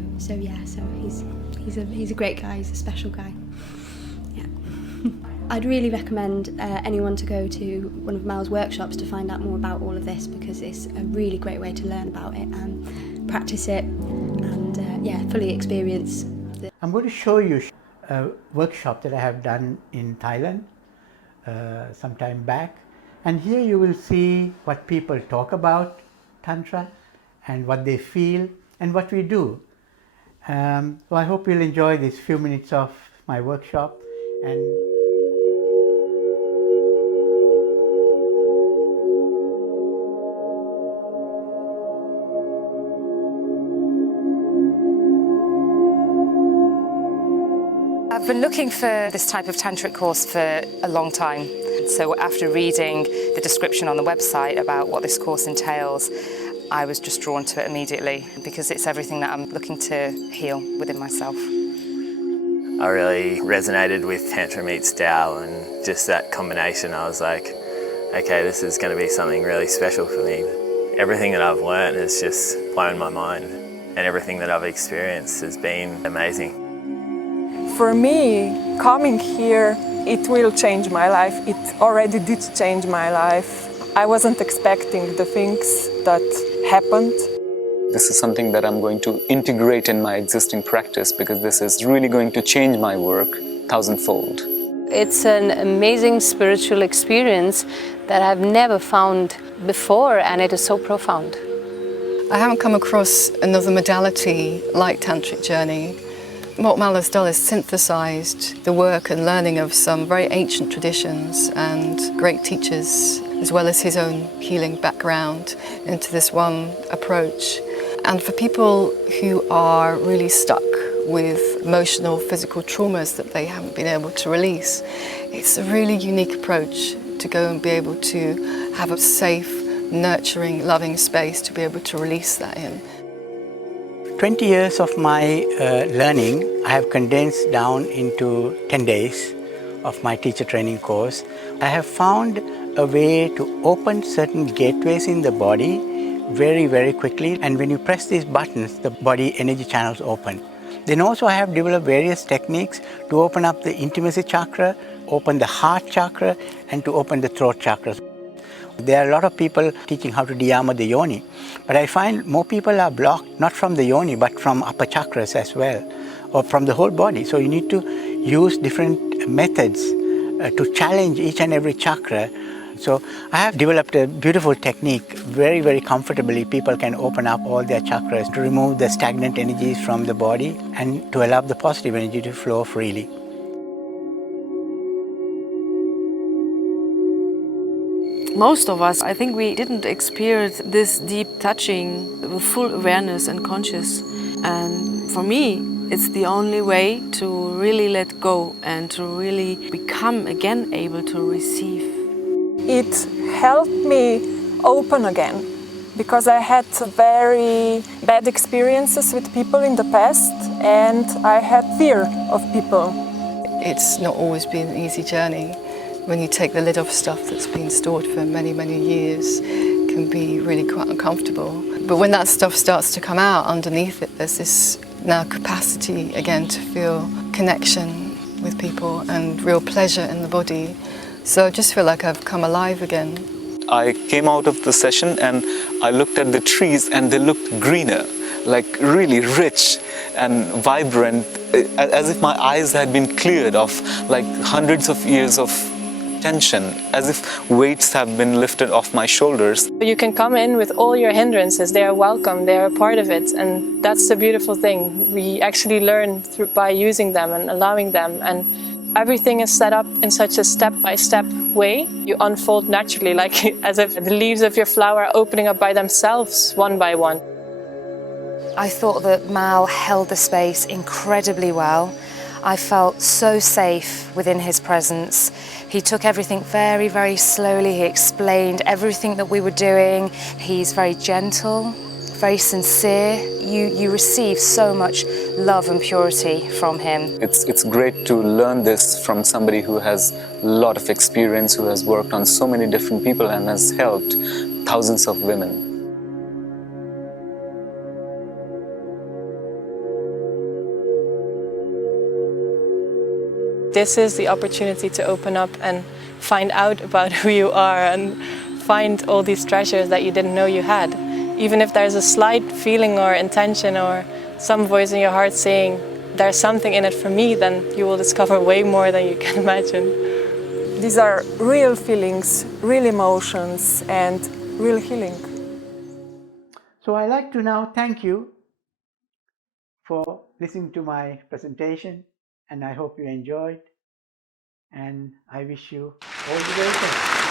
he's a great guy. He's a special guy. Yeah. I'd really recommend anyone to go to one of Mal's workshops to find out more about all of this, because it's a really great way to learn about it and practice it, and fully experience. I'm going to show you a workshop that I have done in Thailand some time back, and here you will see what people talk about Tantra and what they feel and what we do. So I hope you'll enjoy these few minutes of my workshop. And I've been looking for this type of tantric course for a long time. So after reading the description on the website about what this course entails, I was just drawn to it immediately, because it's everything that I'm looking to heal within myself. I really resonated with Tantra meets Tao, and just that combination, I was like, okay, this is going to be something really special for me. Everything that I've learned has just blown my mind, and everything that I've experienced has been amazing. For me, coming here, it will change my life. It already did change my life. I wasn't expecting the things that happened. This is something that I'm going to integrate in my existing practice because this is really going to change my work thousandfold. It's an amazing spiritual experience that I've never found before, and it is so profound. I haven't come across another modality like Tantric Journey. What Mal has done is synthesized the work and learning of some very ancient traditions and great teachers, as well as his own healing background, into this one approach. And for people who are really stuck with emotional, physical traumas that they haven't been able to release, it's a really unique approach to go and be able to have a safe, nurturing, loving space to be able to release that in. 20 years of my learning I have condensed down into 10 days of my teacher training course. I have found a way to open certain gateways in the body very, very quickly, and when you press these buttons, the body energy channels open. Then also I have developed various techniques to open up the intimacy chakra, open the heart chakra, and to open the throat chakra. There are a lot of people teaching how to de-armor the Yoni, but I find more people are blocked not from the Yoni but from upper chakras as well, or from the whole body. So you need to use different methods to challenge each and every chakra. So I have developed a beautiful technique. Very, very comfortably people can open up all their chakras to remove the stagnant energies from the body and to allow the positive energy to flow freely. Most of us, I think we didn't experience this deep touching with full awareness and conscious. And for me, it's the only way to really let go and to really become again able to receive. It helped me open again, because I had very bad experiences with people in the past and I had fear of people. It's not always been an easy journey. When you take the lid off stuff that's been stored for many, many years, it can be really quite uncomfortable. But when that stuff starts to come out underneath it, there's this now capacity again to feel connection with people and real pleasure in the body. So I just feel like I've come alive again. I came out of the session and I looked at the trees and they looked greener, like really rich and vibrant, as if my eyes had been cleared of like hundreds of years of tension, as if weights have been lifted off my shoulders. You can come in with all your hindrances. They are welcome, they are a part of it, and that's the beautiful thing. We actually learn by using them and allowing them, and everything is set up in such a step-by-step way. You unfold naturally, like as if the leaves of your flower are opening up by themselves, one by one. I thought that Mal held the space incredibly well. I felt so safe within his presence. He took everything very, very slowly. He explained everything that we were doing. He's very gentle, very sincere. You receive so much love and purity from him. It's great to learn this from somebody who has a lot of experience, who has worked on so many different people and has helped thousands of women. This is the opportunity to open up and find out about who you are and find all these treasures that you didn't know you had. Even if there's a slight feeling or intention or some voice in your heart saying there's something in it for me, then you will discover way more than you can imagine. These are real feelings, real emotions and real healing. So I'd like to now thank you for listening to my presentation, and I hope you enjoyed, and I wish you all the very best.